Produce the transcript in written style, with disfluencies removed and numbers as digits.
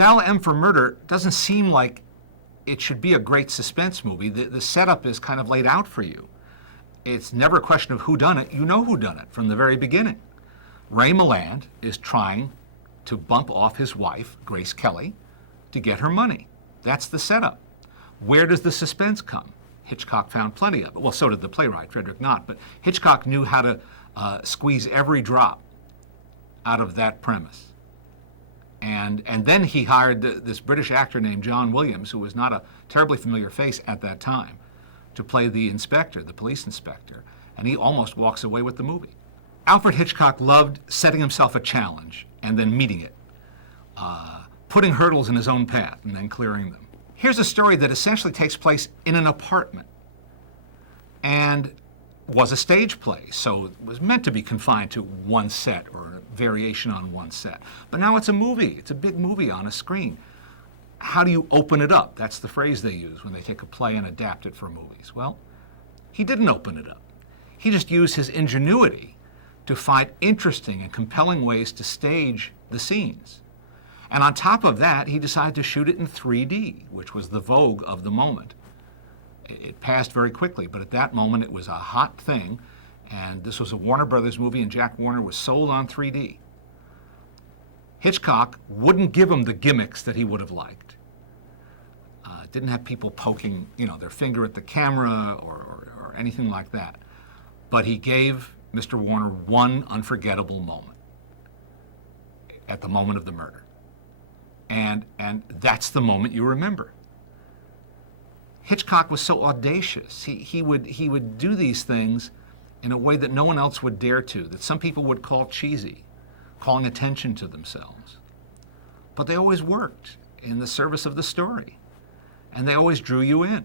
Dial M for Murder doesn't seem like it should be a great suspense movie. The setup is kind of laid out for you. It's never a question of who done it. You know who done it from the very beginning. Ray Milland is trying to bump off his wife, Grace Kelly, to get her money. That's the setup. Where does the suspense come? Hitchcock found plenty of it. Well, so did the playwright, Frederick Knott, but Hitchcock knew how to squeeze every drop out of that premise. And then he hired this British actor named John Williams, who was not a terribly familiar face at that time, to play the inspector, the police inspector, and he almost walks away with the movie. Alfred Hitchcock loved setting himself a challenge and then meeting it, putting hurdles in his own path and then clearing them. Here's a story that essentially takes place in an apartment and was a stage play, so it was meant to be confined to one set or a variation on one set. But now it's a movie. It's a big movie on a screen. How do you open it up? That's the phrase they use when they take a play and adapt it for movies. Well, he didn't open it up. He just used his ingenuity to find interesting and compelling ways to stage the scenes. And on top of that, he decided to shoot it in 3D, which was the vogue of the moment. It passed very quickly, but at that moment it was a hot thing, and this was a Warner Brothers movie, and Jack Warner was sold on 3D. Hitchcock wouldn't give him the gimmicks that he would have liked. Didn't have people poking, their finger at the camera or anything like that. But he gave Mr. Warner one unforgettable moment at the moment of the murder. And that's the moment you remember. Hitchcock was so audacious. He would do these things in a way that no one else would dare to, that some people would call cheesy, calling attention to themselves. But they always worked in the service of the story, and they always drew you in.